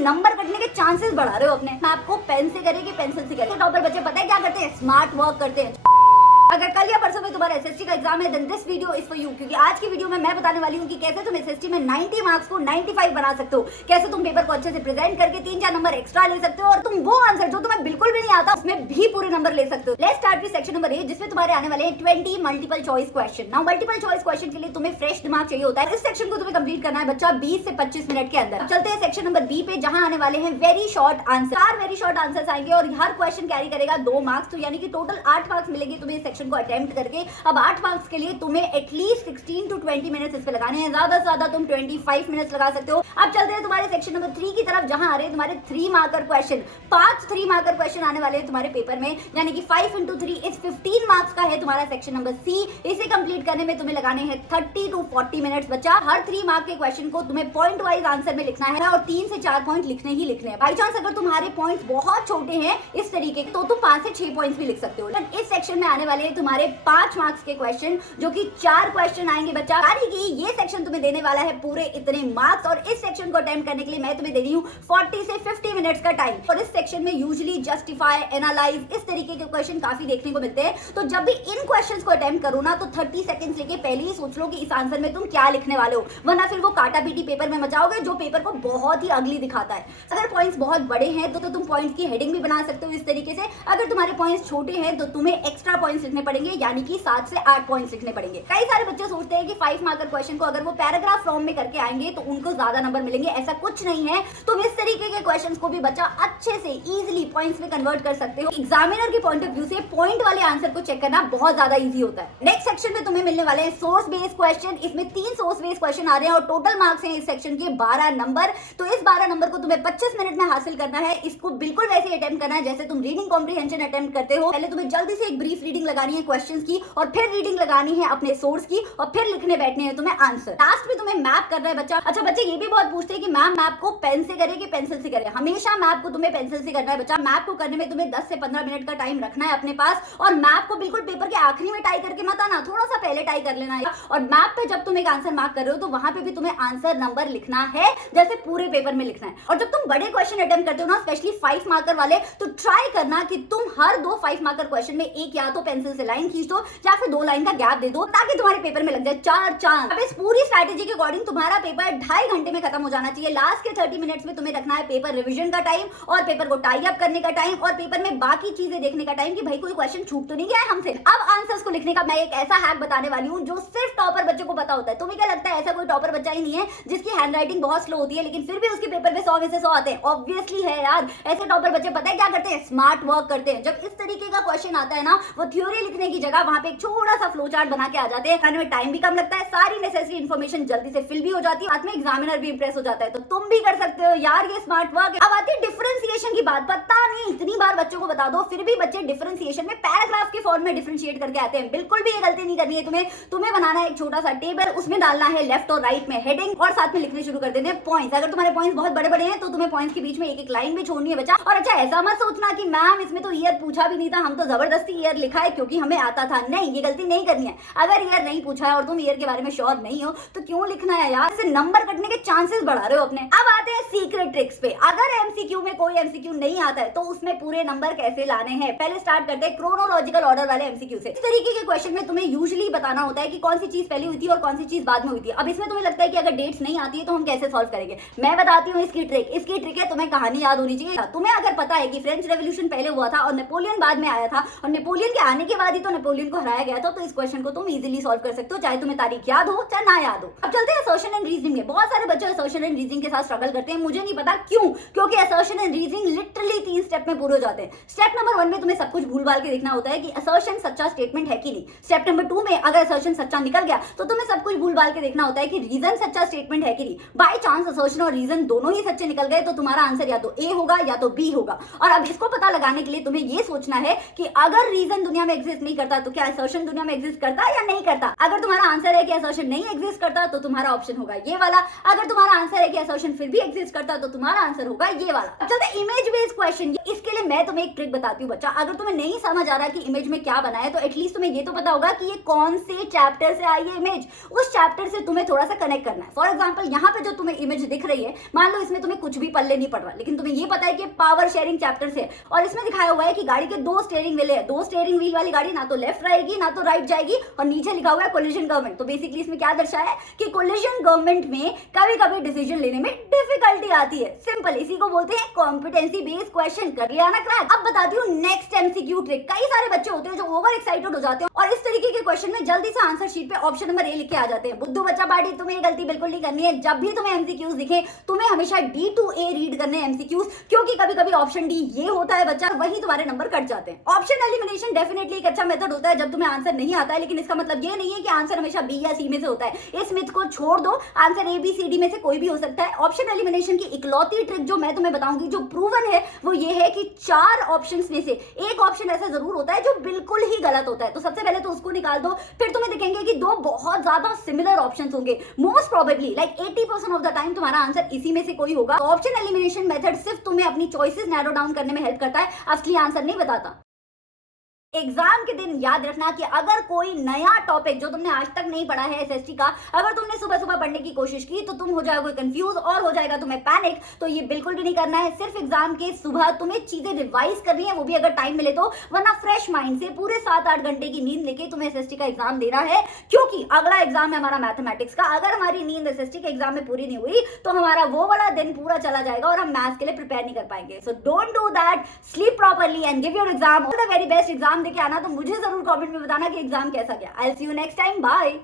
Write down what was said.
Number कटने के chances बढ़ा रहे हो अपने। मैं आपको पेन से करे कि पेंसिल से करे। टॉपर बच्चे पता है क्या करते हैं? स्मार्ट वर्क करते हैं। अगर कल या परसों में तुम्हारा एसएसटी का एग्जाम है, then this video is for you, क्योंकि आज की वीडियो में मैं बताने वाली हूँ कि कैसे तुम एसएसटी में 90 मार्क्स को 95 बना सकते हो, कैसे तुम पेपर को अच्छे से प्रेजेंट करके 3-4 नंबर एक्स्ट्रा ले सकते हो, और तुम वो आंसर जो तुम्हें बिल्कुल भी नहीं आता उसमें भी पूरे नंबर ले सकते हो। Let's start with section number 8, जिसमें तुम्हारे आने वाले हैं 20 multiple choice question. Now multiple choice question के लिए तुम्हें फ्रेश दिमाग चाहिए होता है। इस सेक्शन को तुम्हें कंप्लीट करना है बच्चा 20 से 25 मिनट के अंदर। चलते हैं सेक्शन नंबर बी पे, जहां आने वाले हैं very short answer. 4 very short answers आएंगे और हर क्वेश्चन कैरी करेगा 2 मार्क्स, तो यानी कि टोटल 8 मार्क्स मिलेंगे तुम्हें इस सेक्शन को अटेम्प्ट करके। अब 8 मार्क्स के लिए तुम्हें एटलीस्ट 16 to 20 मिनट्स इस पे लगाने हैं, ज्यादा से ज्यादा तुम 25 मिनट्स लगा सकते हो। अब चलते हैं तुम्हारे सेक्शन नंबर 3 की तरफ, जहां आ रहे हैं तुम्हारे 3 मार्कर क्वेश्चन। 5 3 मार्कर क्वेश्चन आने वाले हैं तुम्हारे पेपर में, यानी कि 5 into 3 इज 15 मार्क्स का है तुम्हारा सेक्शन नंबर सी। इसे कंप्लीट करने में तुम्हें लगाने हैं 30 to 40 मिनट्स बच्चा। हर 3 मार्क के क्वेश्चन को तुम्हें पॉइंट वाइज आंसर में लिखना है और 3 से 4 पॉइंट लिखने ही लिखने हैं। बाई चांस अगर तुम्हारे पॉइंट्स बहुत छोटे हैं इस तरीके के, तो तुम 5 से 6 पॉइंट्स भी लिख सकते हो। इस सेक्शन में आने वाले हैं तुम्हारे 5 मार्क्स के क्वेश्चन, जो कि 4 क्वेश्चन आएंगे बच्चा। यानी कि ये सेक्शन तुम्हें देने वाला है पूरे इतने मार्क्स, और इस सेक्शन को अटेम्प्ट करने के लिए मैं तुम्हें दे रही हूँ 40 से 50 मिनट्स का टाइम। और इस सेक्शन में यूजुअली जस्टिफाई, एनालाइज, इस तरीके के क्वेश्चन काफी देखने को मिलते हैं। तो जब भी इन क्वेश्चंस को अटेम्प्ट करो ना, तो 30 सेकंड्स लेके पहले ही सोच लो कि इस आंसर में तुम क्या लिखने वाले हो, वरना फिर वो काटा पीटी पेपर में मचाओगे जो पेपर को बहुत ही अगली दिखाता है। अगर पॉइंट्स बहुत बड़े हैं तो तुम पॉइंट्स की हेडिंग भी बना सकते हो इस तरीके से। अगर तुम्हारे पॉइंट्स छोटे हैं तो तुम्हें एक्स्ट्रा पॉइंट्स लिखने पड़ेंगे, यानी कि 7 से 8 पॉइंट्स लिखने पड़ेंगे। कई सारे बच्चे सोचते हैं कि 5 मार्कर क्वेश्चन को अगर वो पैराग्राफ फॉर्म में करके आएंगे तो उनको ज्यादा नंबर मिलेंगे। ऐसा कुछ नहीं है। तुम इस तरीके के क्वेश्चंस को भी बच्चा अच्छे से इजीली पॉइंट्स में कन्वर्ट कर सकते हो। एग्जामिनर के पॉइंट ऑफ व्यू से पॉइंट वाले आंसर को चेक करना बहुत ज्यादा इजी होता है। नेक्स्ट सेक्शन में तुम्हें मिलने वाले हैं सोर्स बेस्ड क्वेश्चन। इसमें 3 सोर्स बेस्ड क्वेश्चन आ रहे हैं और टोटल मार्क्स हैं इस सेक्शन के 12 नंबर। तो इस 12 नंबर को तुम्हें 25 मिनट में हासिल करना है। इसको बिल्कुल वैसे ही अटेम्प्ट करना है जैसे तुम रीडिंग कॉम्प्रिहेंशन अटेम्प्ट करते हो। पहले तुम्हें जल्दी से एक ब्रीफ रीडिंग लगानी है क्वेश्चंस की, और फिर रीडिंग लगानी है अपने सोर्स की, और फिर लिखने बैठने हैं तुम्हें आंसर। लास्ट में तुम्हें मैप करना है बच्चा। अच्छा बच्चे ये भी बहुत पूछते हैं कि मैम मैप को पेन से करे कि पेंसिल से करे। हमेशा मैप को तुम्हें पेंसिल से करना है बच्चा। मैप को करने में तुम्हें 10 से 15 मिनट का टाइम रखना है अपने पास, और मैप को बिल्कुल पेपर के आखिरी में टाई करके मत आना, थोड़ा सा पहले टाई कर लेना है। और मैप पे जब तुम एक आंसर मार्क कर रहे हो तो वहां पे भी तुम्हें आंसर नंबर लिखना है जैसे पूरे पेपर में लिखना है। और जब तुम बड़े क्वेश्चन अटेम्प्ट करते हो ना, स्पेशली 5 मार्कर वाले, तो ट्राई करना कि तुम हर 2 5 मार्कर क्वेश्चन में एक या तो पेंसिल से लाइन खींच दो या फिर 2 लाइन का गैप दे दो, ताकि तुम्हारे पेपर में लग जाए 4 चांद। अब इस पूरी स्ट्रैटेजी के अकॉर्डिंग तुम्हारा पेपर 2.5 घंटे में खत्म हो जाना चाहिए। लास्ट के 30 मिनट्स में तुम्हें रखना है पेपर रिवीजन का टाइम, और पेपर को टाई अप करने का टाइम, और पेपर में बाकी चीजें देखने का टाइम कि भाई कोई क्वेश्चन छूट तो नहीं गया है हमसे। अब आंसर्स को लिखने का मैं एक ऐसा हैक बताने वाली हूँ जो सिर्फ टॉपर बच्चों को पता होता है। तुम्हें क्या लगता है ऐसा कोई टॉपर बच्चा ही नहीं है जिसकी हैंडराइटिंग बहुत स्लो होती है लेकिन फिर भी उसके पेपर में 100 में से 100 आते हैं? ऑब्वियसली है यार। ऐसे टॉपर बच्चे पता है क्या करते हैं? स्मार्ट वर्क करते हैं। जब इस तरीके का क्वेश्चन आता है ना, वो थ्योरी लिखने की जगह वहां पे एक छोटा सा फ्लो चार्ट बना के आ जाते हैं। खाने में टाइम भी कम लगता है, सारी नेसेसरी इन्फॉर्मेशन जल्दी से फिल भी हो जाती है, साथ में एग्जामिनर भी इंप्रेस हो जाता है। तो तुम भी कर सकते हो यार ये स्मार्ट वर्क। अब आती है डिफरेंशिएशन की बात। पता नहीं इतनी बार बच्चों को बता दो फिर भी बच्चे डिफरेंशिएशन में पैराग्राफ के फॉर्म में डिफरेंशिएट करके आते हैं। बिल्कुल भी ये गलती नहीं करनी है तुम्हें बनाना है एक छोटा सा टेबल, उसमें डालना है लेफ्ट और राइट में हेडिंग, और साथ में लिखने शुरू कर देते हैं पॉइंट्स। अगर तुम्हारे पॉइंट्स बहुत बड़े बड़े हैं तो तुम्हें पॉइंट्स के बीच में एक एक लाइन भी छोड़नी है बच्चा। और अच्छा ऐसा मत सोचना कि मैम इसमें तो ईयर पूछा भी नहीं था, हम तो जबरदस्ती ईयर लिखा है क्योंकि हमें आता था। नहीं, ये गलती नहीं करनी है। अगर ईयर नहीं पूछा है और तुम ईयर के बारे में श्योर नहीं हो तो क्यों लिखना है यार? इससे नंबर कटने के चांसेस बढ़ा रहे हो अपने। अब आते हैं सीक्रेट ट्रिक्स पे। अगर एमसीक्यू में कोई एमसीक्यू नहीं आता है तो उसमें पूरे नंबर कैसे लाने हैं। पहले स्टार्ट करते हैं क्रोनोलॉजिकल ऑर्डर वाले एमसीक्यू से। इस तरीके के क्वेश्चन में तुम्हें यूजुअली बताना होता है कि कौन सी चीज पहले हुई थी और कौन सी चीज बाद में हुई थी। अब इसमें तुम्हें लगता है कि अगर डेट्स नहीं आती है तो हम कैसे सॉल्व करेंगे? मैं बताती हूँ इसकी ट्रिक। इसकी ट्रिक है तुम्हें कहानी याद होनी चाहिए। तुम्हें अगर पता है कि फ्रेंच रेवोल्यूशन पहले हुआ था और नेपोलियन बाद में आया था, और नेपोलियन के आने के बाद ही तो नेपोलियन को हराया गया था, तो इस क्वेश्चन को तुम इजीली सॉल्व कर सकते हो, चाहे तुम्हें तारीख याद हो चाहे ना याद हो। अब चलते हैं असर्शन एंड रीजनिंग में। बहुत सारे बच्चे असर्शन एंड रीजनिंग के साथ स्ट्रगल करते हैं, मुझे नहीं पता क्यों, क्योंकि assertion and reasoning literally 3 step में पूरे हो जाते हैं। स्टेप नंबर 1 में तुम्हें सब कुछ भूल-भाल के देखना होता है कि असर्शन सच्चा स्टेटमेंट है कि नहीं। स्टेप नंबर 2 में अगर असर्शन सच्चा निकल गया तो तुम्हें सब कुछ भूल-भाल के देखना होता है कि रीजन सच्चा स्टेटमेंट है कि नहीं। बाय चांस असर्शन और रीजन दोनों ही सच्चे निकल गए तो तुम्हारा आंसर या तो ए होगा या तो बी होगा। और अब इसको पता लगाने के लिए तुम्हें यह सोचना है कि अगर रीजन दुनिया में एग्जिस्ट नहीं करता तो क्या असर्शन दुनिया में एग्जिस्ट करता है या नहीं करता? अगर तुम्हारा आंसर है कि असर्शन नहीं एग्जिस्ट करता तो तुम्हारा ऑप्शन होगा ये वाला। अगर तुम्हारा आंसर है कि असर्शन फिर भी एग्जिस्ट करता तो तुम्हारा आंसर होगा ये वाला। अब चलते हैं इमेज बेस्ड क्वेश्चन। इसके लिए मैं तुम्हें एक ट्रिक बताती हूँ बच्चा। अगर तुम्हें नहीं समझ आ रहा कि इमेज में क्या बना है तो एटलीस्ट तुम्हें ये तो पता होगा कि ये कौन से चैप्टर से आई है इमेज। उस चैप्टर से तुम्हें थोड़ा सा कनेक्ट करना है। फॉर एग्जाम्पल यहाँ पे जो तुम्हें इमेज दिख रही है, मान लो इसमें तुम्हें कुछ भी पल्ले नहीं पड़ रहा, लेकिन तुम्हें ये पता है कि पावर शेयरिंग चैप्टर से, और इसमें दिखाया हुआ है कि गाड़ी के 2 स्टीयरिंग व्हील है। 2 स्टीयरिंग व्हील वाली गाड़ी ना तो लेफ्ट रहेगी ना तो राइट जाएगी, और नीचे लिखा हुआ है कोलिजन गवर्नमेंट। तो बेसिकली इसमें क्या दर्शाया है कि कोलिजन गवर्नमेंट में कभी कभी डिसीजन लेने में डिफिकल्टी आती है। सिंपल, इसी को बोलते हैं कॉम्पिटेंसी बेस्ड क्वेश्चन। कर लिया ना क्रैक? अब बताती हूँ नेक्स्ट एमसीक्यू ट्रिक। कई सारे बच्चे होते हैं जो ओवर एक्साइटेड हो जाते हैं और इस तरीके के क्वेश्चन में जल्दी से आंसर शीट पे ऑप्शन नंबर ए लिख के आ जाते हैं। बुद्धू बच्चा पार्टी, तुम्हें ये गलती बिल्कुल नहीं करनी है। जब भी तुम्हें एमसीक्यूज दिखे तुम्हें हमेशा D to A रीड करने हैं एमसीक्यूज, क्योंकि कभी कभी ऑप्शन डी ये होता है बच्चा, वही तुम्हारे नंबर कट जाते हैं। ऑप्शन एलिमिनेशन डेफिनेटली एक अच्छा मेथड होता है जब तुम्हें आंसर नहीं आता है, लेकिन इसका मतलब ये नहीं है कि आंसर हमेशा बी या सी में से होता है। इस मिथ को छोड़ दो, answer A B C D में से कोई भी हो सकता है। ऑप्शन एलिमिनेशन की इकलौती ट्रिक जो मैं तुम्हें बताऊंगी, जो प्रूवन है, वो ये है कि 4 ऑप्शंस में से एक ऑप्शन ऐसा जरूर होता है जो बिल्कुल ही गलत होता है। तो सबसे पहले तो उसको निकाल दो, फिर तुम्हें दिखेंगे कि 2 बहुत ज्यादा सिमिलर ऑप्शंस होंगे। Most probably like 80% of the time तुम्हारा आंसर इसी में से कोई होगा। तो ऑप्शन एलिमिनेशन मेथड सिर्फ तुम्हें अपनी चॉइसेस नैरो डाउन करने में हेल्प करता है, असली आंसर नहीं बताता। एग्जाम के दिन याद रखना कि अगर कोई नया टॉपिक जो तुमने आज तक नहीं पढ़ा है एसएसटी का, अगर तुमने सुबह सुबह पढ़ने की कोशिश की तो तुम हो जाओगे कंफ्यूज और हो जाएगा तुम्हें पैनिक। तो ये बिल्कुल भी नहीं करना है। सिर्फ एग्जाम के सुबह तुम्हें चीजें रिवाइज करनी है, वो भी अगर टाइम मिले तो, वरना फ्रेश माइंड से पूरे 7-8 घंटे की नींद लेके तुम्हें एसएसटी का एग्जाम देना है, क्योंकि अगला एग्जाम है हमारा मैथमेटिक्स का। अगर हमारी नींद एसएसटी के एग्जाम में पूरी नहीं हुई तो हमारा वो वाला दिन पूरा चला जाएगा और हम मैथ्स के लिए प्रिपेयर नहीं कर पाएंगे। So don't do that, sleep properly and give your exam. All the very best. Exam देके आना तो मुझे जरूर कमेंट में बताना कि एग्जाम कैसा गया। I will see you next time, bye.